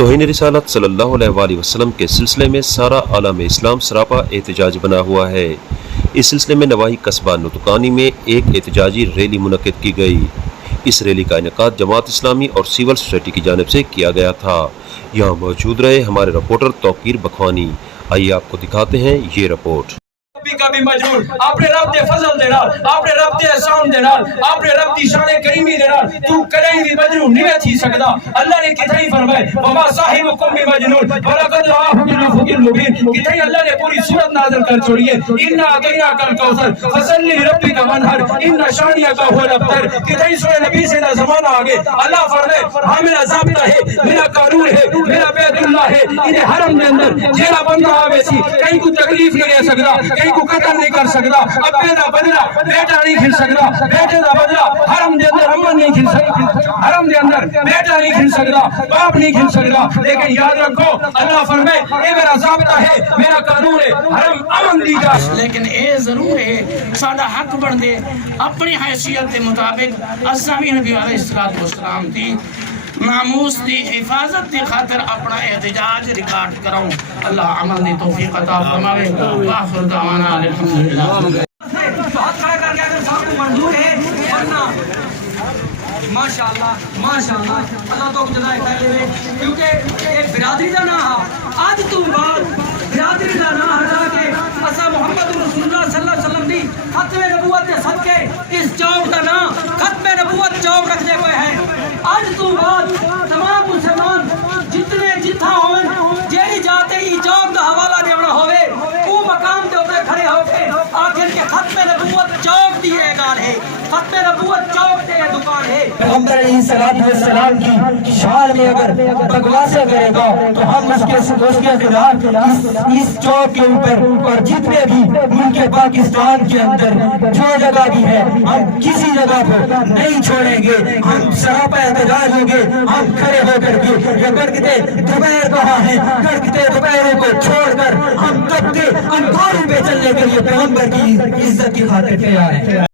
توہین رسالت صلی اللہ علیہ وسلم کے سلسلے میں سارا عالم اسلام سراپا احتجاج بنا ہوا ہے۔ اس سلسلے میں نواحی قصبہ نطقانی میں ایک احتجاجی ریلی منعقد کی گئی۔ اس ریلی کا انعقاد جماعت اسلامی اور سول سوسائٹی کی جانب سے کیا گیا تھا۔ یہاں موجود رہے ہمارے رپورٹر توقیر بکھوانی۔ آئیے آپ کو دکھاتے ہیں یہ رپورٹ۔ کا بھی مجنون اپنے رب دے فضل دے نال، اپنے رب دے احسان دے نال، اپنے رب دی شان کریمی دے نال تو کدی بھی مجنون نہیں تھی سکدا۔ اللہ نے کتھے فرمائے وما صاحبکم بمجنون ولقد رآہ بالافق المبین، کتھے اللہ نے پوری سورت نازل کر چھوڑی ہے۔ انا اعطیناک الکوثر فصل لربک وانحر ان شانئک هو الابتر، کتھے سورہ نبی سے نہ زمانہ آگے اللہ فرمائے ہاں میرا ضابطہ ہے، میرا قانون ہے، میرا بیت اللہ ہے۔ ان حرم دے اندر جیڑا بندہ آوے سی کہیں کو تکلیف نہیں دے سکدا، کہیں کو قتل نہیں کر سکتا، ابے دا بدلہ بیٹا نہیں کھل سکتا، بیٹے دا بدلہ حرم دے اندر امن نہیں کھل سکتا، حرم دے اندر بیٹا نہیں کھل سکتا، باپ نہیں کھل سکتا۔ لیکن یاد رکھو اللہ فرمائے اے میرا ضابطہ ہے، میرا قانون ہے، حرم امن دی جا۔ لیکن اے ضرور ہے ساڈا حق بن دے اپنی حیثیت کے مطابق اسامی نبی علیہ السلام دی ناموس دی حفاظت دی خاطر اپنا احتجاج ریکارڈ کراؤں۔ اللہ عمل دی توفیق عطا فرماوے۔ وآخر دعوانا الحمدللہ۔ ہاتھ کھڑا کر کے اگر صاحب کو منظور ہے ورنہ ماشاءاللہ ماشاءاللہ اللہ تو جزائے خیر دے، کیونکہ یہ برادری دا نہ آج تو بعد برادری دا نہ ہٹا کے اسا محمد رسول اللہ صلی اللہ علیہ وسلم دی ختم نبوت کے صدقے اس چوک دا نام ختم نبوت چوک رکھنے پہ ہے۔ آج تو بعد تمام مسلمان جتنے جتھا ہوئے جیڑی جاتے ہی چوک دا حوالہ دیونا ہوئے وہ مقام دے اوپر کھڑے ہو کے آخر کے ختم نبوت چوک دی اعلان ہے، ختم نبوت چوک دی دکان ہے۔ پیغمبر علیہ السلام کی شان میں اگر بکواسے کرے گا تو ہم اس کے خلاف اس چوک کے اوپر اور جتنے بھی ملک پاکستان کے اندر جو جگہ بھی ہے ہم کسی جگہ پر نہیں چھوڑیں گے۔ ہم سراپا احتجاج ہوں گے، ہم کھڑے ہو کر کے یہ برکتے دوپہر کہاں ہیں، برکتے دوپہروں کو چھوڑ کر ہم تبتے انگاروں پہ چلنے کے لیے پیغمبر کی عزت کی خاطر تیار ہیں۔